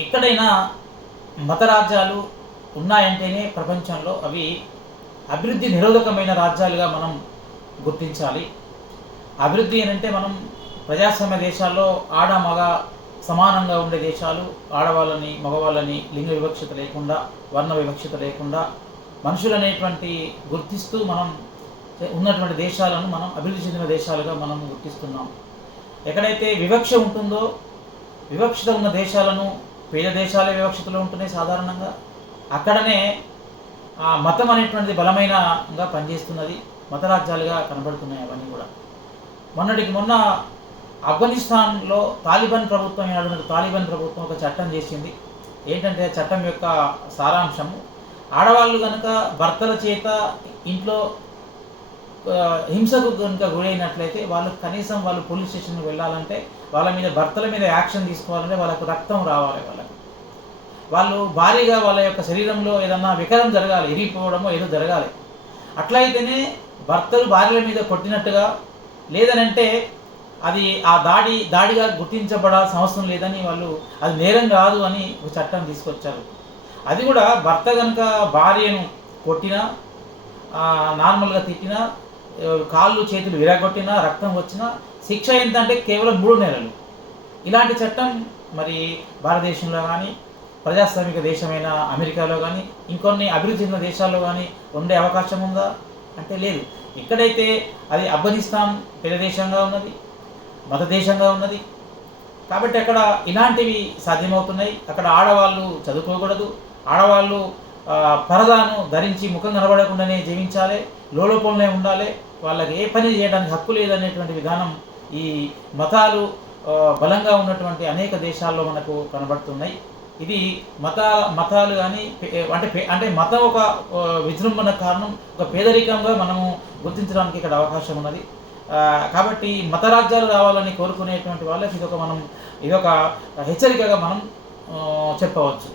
ఎక్కడైనా మత రాజ్యాలు ఉన్నాయంటేనే ప్రపంచంలో అవి అభివృద్ధి నిరోధకమైన రాజ్యాలుగా మనం గుర్తించాలి. అభివృద్ధి అంటే మనం ప్రజాస్వామ్య దేశాల్లో ఆడ మగ సమానంగా ఉండే దేశాలు, ఆడవాళ్ళని మగవాళ్ళని లింగ వివక్షత లేకుండా, వర్ణ వివక్షత లేకుండా మనుషులనేటువంటి గుర్తిస్తూ మనం ఉన్నటువంటి దేశాలను మనం అభివృద్ధి చెందిన దేశాలుగా మనం గుర్తిస్తున్నాం. ఎక్కడైతే వివక్ష ఉంటుందో, వివక్షత ఉన్న దేశాలను, పేద దేశాలే వివక్షతలో ఉంటున్నాయి సాధారణంగా, అక్కడనే ఆ మతం అనేటువంటిది బలమైనగా పనిచేస్తున్నది. మత రాజ్యాలుగా కనబడుతున్నాయి అవన్నీ కూడా. మొన్నటికి మొన్న ఆఫ్ఘనిస్తాన్లో తాలిబాన్ ప్రభుత్వం ఏనాడు తాలిబాన్ ప్రభుత్వం ఒక చట్టం చేసింది. ఏంటంటే చట్టం యొక్క సారాంశము, ఆడవాళ్ళు కనుక భర్తల చేత ఇంట్లో హింసకు కనుక గురైనట్లయితే వాళ్ళు కనీసం వాళ్ళు పోలీస్ స్టేషన్కి వెళ్ళాలంటే, వాళ్ళ మీద భర్తల మీద యాక్షన్ తీసుకోవాలంటే వాళ్ళకు రక్తం రావాలి. వాళ్ళు భారీగా వాళ్ళ యొక్క శరీరంలో ఏదన్నా వికరం జరగాలి, ఇరిగిపోవడమో ఏదో జరగాలి. అట్లయితేనే భర్తలు భార్యల మీద కొట్టినట్టుగా, లేదనంటే అది ఆ దాడిగా గుర్తించబడాల్సిన అవసరం లేదని వాళ్ళు, అది నేరం కాదు అని ఒక చట్టం తీసుకొచ్చారు. అది కూడా భర్త కనుక భార్యను కొట్టినా, నార్మల్గా తిట్టినా, కాళ్ళు చేతులు విరగొట్టినా, రక్తం వచ్చినా శిక్ష ఏంటంటే కేవలం 3 నెలలు. ఇలాంటి చట్టం మరి భారతదేశంలో కానీ, ప్రజాస్వామిక దేశమైన అమెరికాలో కానీ, ఇంకొన్ని అభివృద్ధి చెందిన దేశాల్లో కానీ ఉండే అవకాశం ఉందా అంటే లేదు. ఎక్కడైతే అది ఆఫ్ఘనిస్తాన్ పేద దేశంగా ఉన్నది, మత దేశంగా ఉన్నది కాబట్టి అక్కడ ఇలాంటివి సాధ్యమవుతున్నాయి. అక్కడ ఆడవాళ్ళు చదువుకోకూడదు, ఆడవాళ్ళు పరదాను ధరించి ముఖం కనబడకుండానే జీవించాలి, లోపలనే ఉండాలి, వాళ్ళకి ఏ పని చేయడానికి హక్కు లేదనేటువంటి విధానం ఈ మతాలు బలంగా ఉన్నటువంటి అనేక దేశాల్లో మనకు కనబడుతున్నాయి. ఇది మతాలు కానీ అంటే మతం ఒక విజృంభణ కారణం, ఒక పేదరికంగా మనము గుర్తించడానికి ఇక్కడ అవకాశం ఉన్నది. కాబట్టి మత రాజ్యాలు రావాలని కోరుకునేటువంటి వాళ్ళకి ఇదొక హెచ్చరికగా మనం చెప్పవచ్చు.